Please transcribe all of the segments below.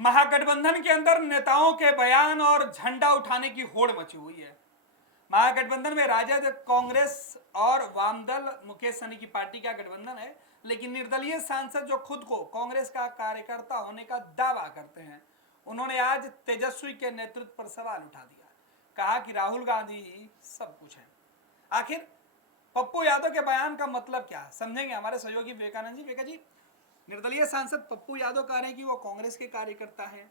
महागठबंधन के अंदर नेताओं के बयान और झंडा उठाने की होड़ मची हुई है। महागठबंधन में राजद, कांग्रेस और वामदल मुकेश सहनी की पार्टी का गठबंधन है, लेकिन निर्दलीय सांसद जो खुद को कांग्रेस का कार्यकर्ता होने का दावा करते हैं, उन्होंने आज तेजस्वी के नेतृत्व पर सवाल उठा दिया। कहा कि राहुल गांधी ही सब कुछ है। आखिर पप्पू यादव के बयान का मतलब क्या है, समझेंगे हमारे सहयोगी विवेकानंद जी। विवेका जी, निर्दलीय सांसद पप्पू यादव कह रहे हैं कि वो कांग्रेस के कार्यकर्ता हैं।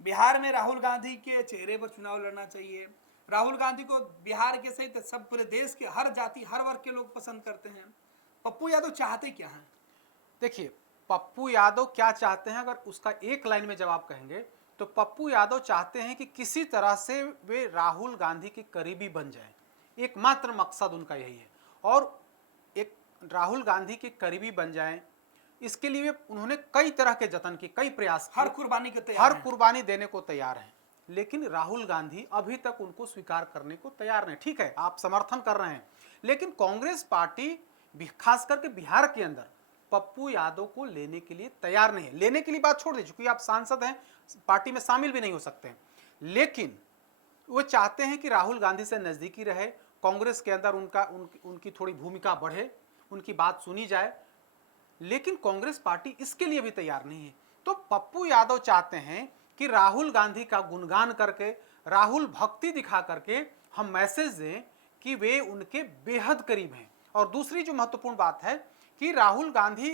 बिहार में राहुल गांधी के चेहरे पर चुनाव लड़ना चाहिए। राहुल गांधी को बिहार के सहित सब पूरे देश के हर जाति हर वर्ग के लोग पसंद करते हैं। पप्पू यादव चाहते क्या हैं? देखिए, पप्पू यादव क्या चाहते हैं, अगर उसका एक लाइन में जवाब कहेंगे तो पप्पू यादव चाहते हैं कि किसी तरह से वे राहुल गांधी के करीबी बन जाएं। एकमात्र मकसद उनका यही है, और एक राहुल गांधी के करीबी बन जाएं, इसके लिए उन्होंने कई तरह के जतन किए, कई प्रयास किए, हर कुर्बानी के तैयार हर हैं। कुर्बानी देने को तैयार हैं, लेकिन राहुल गांधी अभी तक उनको स्वीकार करने को तैयार नहीं। ठीक है, आप समर्थन कर रहे हैं, लेकिन कांग्रेस पार्टी खास करके बिहार के अंदर पप्पू यादव को लेने के लिए तैयार नहीं है। लेने के लिए बात छोड़ दीजिए, क्योंकि आप सांसद हैं, पार्टी में शामिल भी नहीं हो सकते हैं, लेकिन वो चाहते हैं कि राहुल गांधी से नजदीकी रहे, कांग्रेस के अंदर उनकी थोड़ी भूमिका बढ़े, उनकी बात सुनी जाए, लेकिन कांग्रेस पार्टी इसके लिए भी तैयार नहीं है। तो पप्पू यादव चाहते हैं कि राहुल गांधी का गुणगान करके, राहुल भक्ति दिखा करके हम मैसेज दें कि वे उनके बेहद करीब हैं। और दूसरी जो महत्वपूर्ण बात है कि राहुल गांधी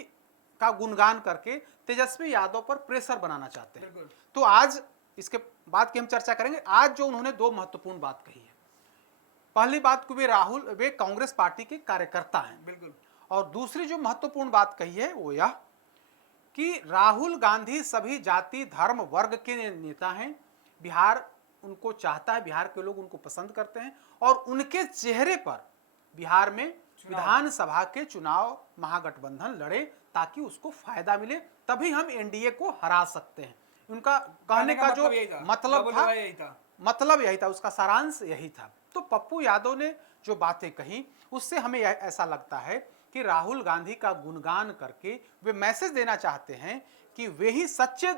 का गुणगान करके तेजस्वी यादव पर प्रेशर बनाना चाहते हैं। तो आज इसके बाद की हम चर्चा करेंगे। आज जो उन्होंने दो महत्वपूर्ण बात कही है, पहली बात कि वे कांग्रेस पार्टी के कार्यकर्ता हैं, बिल्कुल। और दूसरी जो महत्वपूर्ण बात कही है वो यह कि राहुल गांधी सभी जाति धर्म वर्ग के नेता हैं। बिहार उनको चाहता है, बिहार के लोग उनको पसंद करते हैं, और उनके चेहरे पर बिहार में विधानसभा के चुनाव महागठबंधन लड़े ताकि उसको फायदा मिले, तभी हम एनडीए को हरा सकते हैं। उनका कहने का जो मतलब यही था, उसका सारांश यही था। तो पप्पू यादव ने जो बातें कही, उससे हमें ऐसा लगता है कि राहुल गांधी का गुणगान करके वे मैसेज देना चाहते हैं कि वे ही सच्चे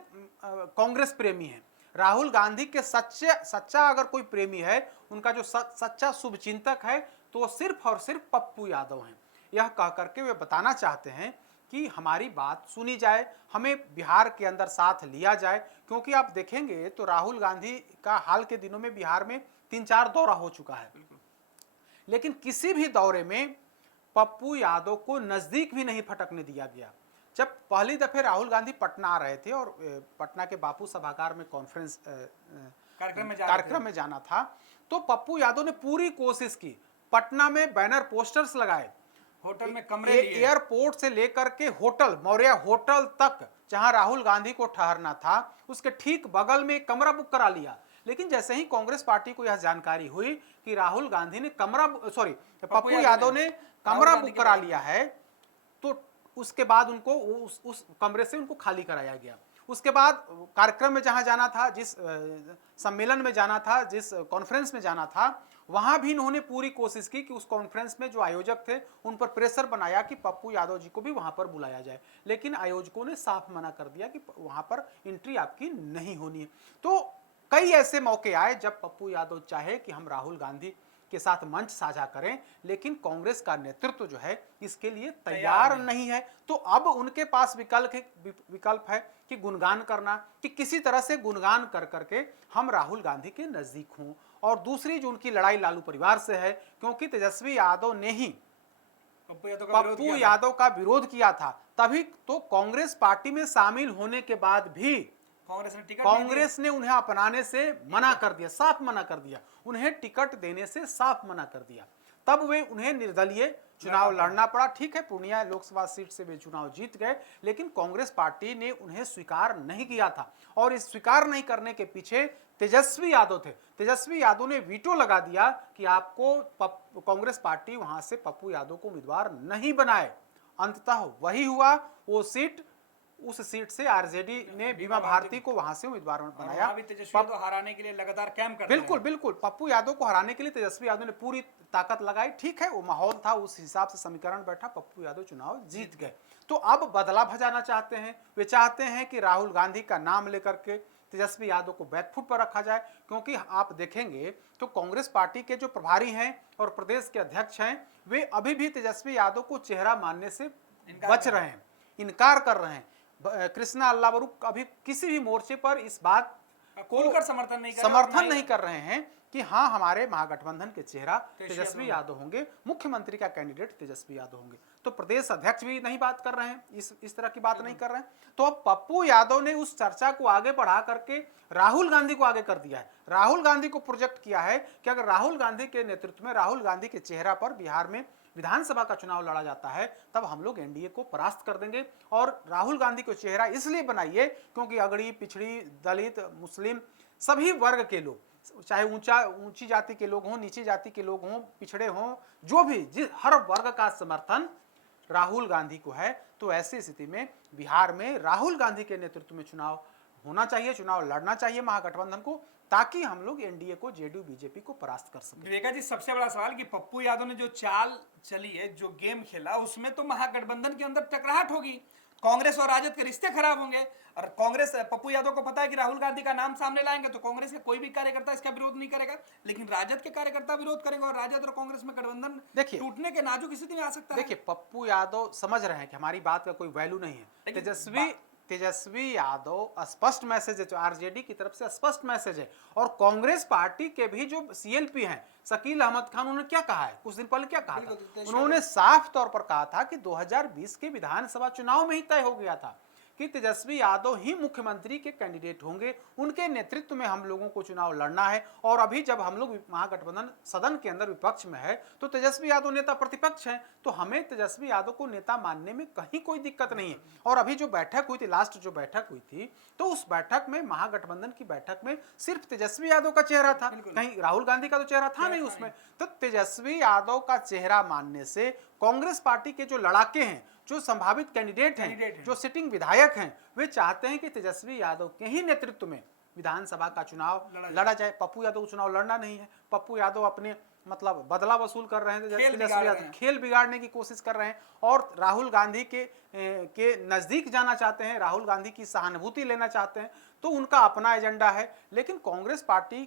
कांग्रेस प्रेमी हैं। राहुल गांधी के सच्चा अगर कोई प्रेमी है, उनका जो सच्चा शुभचिंतक है, तो वो सिर्फ और सिर्फ पप्पू यादव हैं। यह कह करके वे बताना चाहते हैं कि हमारी बात सुनी जाए, हमें बिहार के अंदर साथ लिया जाए। क्योंकि आप देखेंगे तो राहुल गांधी का हाल के दिनों में बिहार में 3-4 दौरा हो चुका है, लेकिन किसी भी दौरे में पप्पू यादव को नजदीक भी नहीं फटकने दिया गया। जब पहली दफे राहुल गांधी पटना आ रहे थे और पटना के बापू सभागार में कॉन्फ्रेंस कार्यक्रम में जाना था, तो पप्पू यादव ने पूरी कोशिश की, पटना में बैनर पोस्टर्स लगाए, होटल में कमरे लिए, एयरपोर्ट से लेकर के होटल मौर्य होटल तक जहां राहुल गांधी को ठहरना था, उसके ठीक बगल में कमरा बुक करा लिया। लेकिन जैसे ही कांग्रेस पार्टी को यह जानकारी हुई कि राहुल गांधी ने पप्पू यादव ने कमरा बुक करा लिया है, तो उसके बाद उनको उस कमरे से उनको खाली कराया गया। उसके बाद कार्यक्रम में जहां जाना था, जिस सम्मेलन में जाना था, जिस कॉन्फ्रेंस में जाना था, वहां भी इन्होंने पूरी कोशिश की कि उस कॉन्फ्रेंस में जो आयोजक थे उन पर प्रेशर बनाया कि पप्पू यादव जी को भी वहां पर बुलाया जाए, लेकिन आयोजकों ने साफ मना कर दिया कि वहां पर एंट्री आपकी नहीं होनी है। तो कई ऐसे मौके आए जब पप्पू यादव चाहे कि हम राहुल गांधी के साथ मंच साझा करें, लेकिन कांग्रेस का नेतृत्व जो है इसके लिए तैयार नहीं है। तो अब उनके पास विकल्प है कि गुणगान करना, कि किसी तरह से गुणगान कर करके हम राहुल गांधी के नजदीक हों। और दूसरी जो उनकी लड़ाई लालू परिवार से है, क्योंकि तेजस्वी यादव ने ही पप्पू यादव का विरोध किया था, तभी तो कांग्रेस पार्टी में शामिल होने के बाद भी कांग्रेस ने उन्हें अपनाने से मना कर दिया, साफ मना कर दिया, उन्हें टिकट देने से साफ मना कर दिया। तब वे उन्हें निर्दलीय चुनाव लड़ना पड़ा। ठीक है, पूर्णिया लोकसभा सीट से वे चुनाव जीत गए, लेकिन कांग्रेस पार्टी ने उन्हें स्वीकार नहीं किया था, और इस स्वीकार नहीं करने के पीछे तेजस्वी यादव थे। तेजस्वी यादव ने वीटो लगा दिया कि आपको कांग्रेस पार्टी वहां से पप्पू यादव को उम्मीदवार नहीं बनाए। अंततः वही हुआ, वो सीट उस सीट से आरजेडी ने बीमा भारती को वहां से उम्मीदवार बनाया। अभी तेजस्वी यादव हराने के लिए लगातार कैंप करते बिल्कुल बिल्कुल, पप्पू यादव को हराने के लिए तेजस्वी यादव ने पूरी ताकत लगाई। ठीक है, वो माहौल था, उस हिसाब से समीकरण बैठा, पप्पू यादव चुनाव जीत गए। तो अब बदलाव भजाना चाहते हैं, वे चाहते हैं कि राहुल गांधी का नाम लेकर के तेजस्वी यादव को बैकफुट पर रखा जाए, क्योंकि आप देखेंगे तो कांग्रेस पार्टी के जो प्रभारी हैं और प्रदेश के अध्यक्ष हैं, वे अभी भी तेजस्वी यादव को चेहरा मानने से बच रहे हैं, इनकार कर रहे हैं। कृष्णा अल्लावरू अभी किसी भी मोर्चे पर इस बात खुलकर समर्थन नहीं कर रहे हैं कि हाँ, हमारे महागठबंधन के चेहरा तेजस्वी यादव होंगे, मुख्यमंत्री का कैंडिडेट तेजस्वी यादव होंगे। तो प्रदेश अध्यक्ष भी नहीं बात कर रहे हैं, इस तरह की बात नहीं कर रहे हैं। तो अब पप्पू यादव ने उस चर्चा को आगे बढ़ा करके राहुल गांधी को आगे कर दिया है। राहुल गांधी को प्रोजेक्ट किया है कि अगर राहुल गांधी के नेतृत्व में, राहुल गांधी के चेहरा पर बिहार में विधानसभा का चुनाव लड़ा जाता है, तब हम लोग एनडीए को परास्त कर देंगे। और राहुल गांधी को चेहरा इसलिए बनाइए क्योंकि अगड़ी, पिछड़ी, दलित, मुस्लिम सभी वर्ग के लोग, चाहे ऊंची जाति के लोग हों, नीची जाति के लोग हों, पिछड़े हों, जो भी हर वर्ग का समर्थन राहुल गांधी को है। तो ऐसी स्थिति में बिहार में राहुल गांधी के नेतृत्व में चुनाव होना चाहिए, चुनाव लड़ना चाहिए महागठबंधन को, ताकि हम लोग एनडीए को, जेडीयू, बीजेपी को परास्त कर सकें। विवेका जी, सबसे बड़ा सवाल कि पप्पू यादव ने जो चाल चली है, जो गेम खेला, उसमें तो महागठबंधन के अंदर टकराहट होगी, कांग्रेस और राजद के रिश्ते खराब होंगे। और कांग्रेस, पप्पू यादव को पता है कि राहुल गांधी का नाम सामने लाएंगे तो कांग्रेस के कोई भी कार्यकर्ता इसका विरोध नहीं करेगा, लेकिन राजद के कार्यकर्ता विरोध करेंगे और राजद और कांग्रेस में गठबंधन देखिए टूटने के नाजुक स्थिति में आ सकता है। देखिए, पप्पू यादव समझ रहे हैं कि हमारी बात का कोई वैल्यू नहीं है। तेजस्वी यादव स्पष्ट मैसेज है, जो आरजेडी की तरफ से स्पष्ट मैसेज है। और कांग्रेस पार्टी के भी जो सीएलपी हैं, शकील अहमद खान, उन्होंने क्या कहा है, कुछ दिन पहले क्या कहा था, उन्होंने साफ तौर पर कहा था कि 2020 के विधानसभा चुनाव में ही तय हो गया था कि तेजस्वी यादव ही मुख्यमंत्री के कैंडिडेट होंगे, उनके नेतृत्व में हम लोगों को चुनाव लड़ना है। और अभी जब हम लोग महागठबंधन सदन के अंदर विपक्ष में है, तो तेजस्वी यादव नेता प्रतिपक्ष हैं, तो हमें तेजस्वी यादव को नेता मानने में कहीं कोई दिक्कत नहीं है। और अभी जो बैठक हुई थी, लास्ट जो बैठक हुई थी, तो उस बैठक में, महागठबंधन की बैठक में, सिर्फ तेजस्वी यादव का चेहरा था, कहीं राहुल गांधी का तो चेहरा था नहीं उसमें। तो तेजस्वी यादव का चेहरा मानने से कांग्रेस पार्टी के जो लड़ाके हैं, जो संभावित कैंडिडेट हैं, जो सिटिंग विधायक हैं, वे चाहते हैं कि तेजस्वी यादव के ही नेतृत्व में विधानसभा का चुनाव लड़ा जाए। पप्पू यादव को चुनाव लड़ना नहीं है। पप्पू यादव अपने मतलब बदला वसूल कर रहे हैं, खेल बिगाड़ने की कोशिश कर रहे हैं और राहुल गांधी के नजदीक जाना चाहते हैं, राहुल गांधी की सहानुभूति लेना चाहते हैं। तो उनका अपना एजेंडा है। लेकिन कांग्रेस पार्टी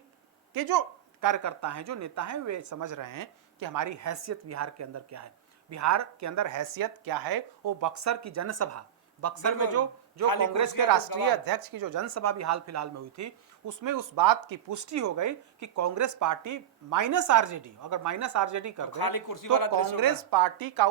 के जो कार्यकर्ता हैं, जो नेता हैं, वे समझ रहे हैं कि हमारी हैसियत बिहार के अंदर क्या है। बिहार के अंदर हैसियत क्या है, वो बक्सर की जनसभा, बक्सर में जो कांग्रेस के राष्ट्रीय अध्यक्ष की जो जनसभा भी हाल फिलहाल में हुई थी, उसमें उस बात की पुष्टि हो गई कि कांग्रेस पार्टी माइनस आरजेडी, अगर माइनस आरजेडी कर दे तो कांग्रेस पार्टी का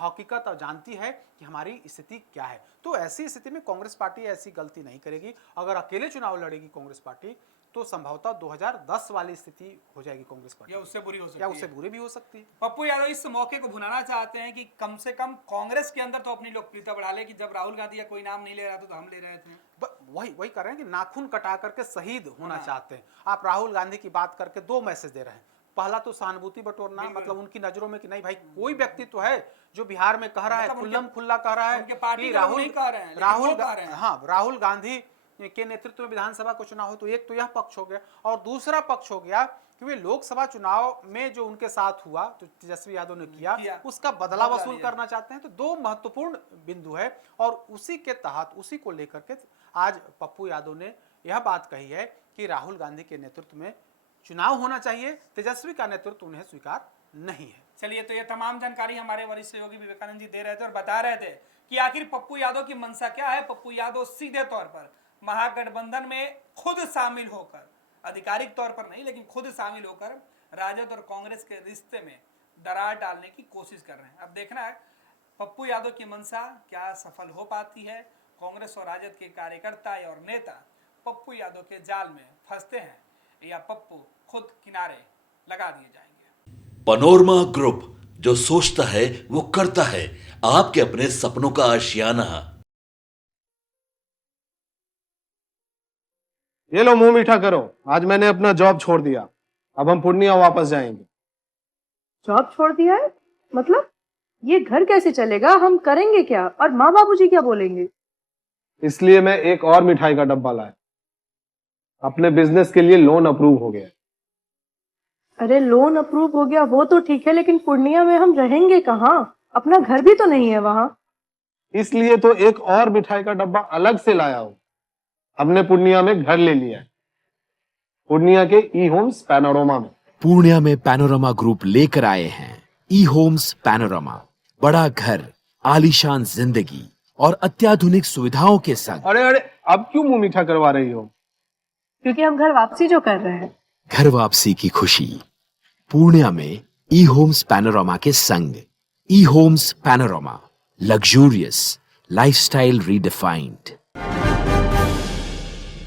हकीकत जानती है कि हमारी स्थिति क्या है। तो ऐसी स्थिति में कांग्रेस पार्टी ऐसी गलती नहीं करेगी। अगर अकेले चुनाव लड़ेगी कांग्रेस पार्टी, तो संभवतः 2010 वाली स्थिति हो जाएगी कांग्रेस पार्टी, या उससे बुरी हो सकती है, या उससे बुरी भी हो सकती है। पप्पू यादव इस मौके को भुनाना चाहते हैं कि कम से कम कांग्रेस के अंदर तो अपनी लोकप्रियता बढ़ा ले, कि जब राहुल गांधी का कोई नाम नहीं ले रहा था तो हम ले रहे थे। वही कर रहे हैं कि नाखून कटा करके शहीद होना चाहते हैं। आप राहुल गांधी की बात करके दो मैसेज दे रहे हैं। पहला तो सहानुभूति बटोरना, मतलब उनकी नजरों में कि नहीं भाई, कोई व्यक्ति तो है जो बिहार में कह रहा है, खुल्लम खुल्ला कह रहा है कि राहुल गांधी के नेतृत्व में विधानसभा को चुनाव हो। तो एक तो यह पक्ष हो गया, और दूसरा पक्ष हो गया कि वे लोकसभा चुनाव में जो उनके साथ हुआ, जो तेजस्वी यादव ने किया, उसका बदला वसूल करना चाहते हैं। तो दो महत्वपूर्ण बिंदु है, और उसी के तहत, उसी को लेकर के आज पप्पू यादव ने यह बात कही है कि राहुल गांधी के नेतृत्व में चुनाव होना चाहिए, तेजस्वी का नेतृत्व उन्हें स्वीकार नहीं है। चलिए, तो ये तमाम जानकारी हमारे वरिष्ठ सहयोगी विवेकानंद जी दे रहे थे और बता रहे थे कि आखिर पप्पू यादव की मंशा क्या है। पप्पू यादव सीधे तौर पर महागठबंधन में खुद शामिल होकर, आधिकारिक तौर पर नहीं लेकिन खुद शामिल होकर, राजद और कांग्रेस के रिश्ते में दरार डालने की कोशिश कर रहे हैं। अब देखना है पप्पू यादव की मंशा क्या सफल हो पाती है। कांग्रेस और राजद के कार्यकर्ता और नेता पप्पू यादव के जाल में फंसते हैं, या पप्पू खुद किनारे लगा दिए जाएंगे। पनोरमा ग्रुप, जो सोचता है वो करता है। आपके अपने सपनों का आशियाना। ये लो, मुंह मीठा करो। आज मैंने अपना जॉब छोड़ दिया, अब हम पूर्णिया वापस जाएंगे। जॉब छोड़ दिया है? मतलब ये घर कैसे चलेगा, हम करेंगे क्या और माँ बाबूजी क्या बोलेंगे? इसलिए मैं एक और मिठाई का डब्बा लाया। अपने बिजनेस के लिए लोन अप्रूव हो गया। अरे लोन अप्रूव हो गया वो तो ठीक है, लेकिन पूर्णिया में हम रहेंगे कहाँ? अपना घर भी तो नहीं है वहाँ। इसलिए तो एक और मिठाई का डब्बा अलग से लाया हूं। हमने पूर्णिया में घर ले लिया है, पूर्णिया के ई होम्स पैनोरमा में। पूर्णिया में पैनोरमा ग्रुप लेकर आए हैं ई होम्स पैनोरमा। बड़ा घर, आलीशान जिंदगी और अत्याधुनिक सुविधाओं के संग। अरे अरे, अब क्यों मुंह मीठा करवा रही हो? क्योंकि हम घर वापसी जो कर रहे हैं। घर वापसी की खुशी पूर्णिया में ई होम्स पैनोरमा के संग। E homes panorama, luxurious lifestyle redefined.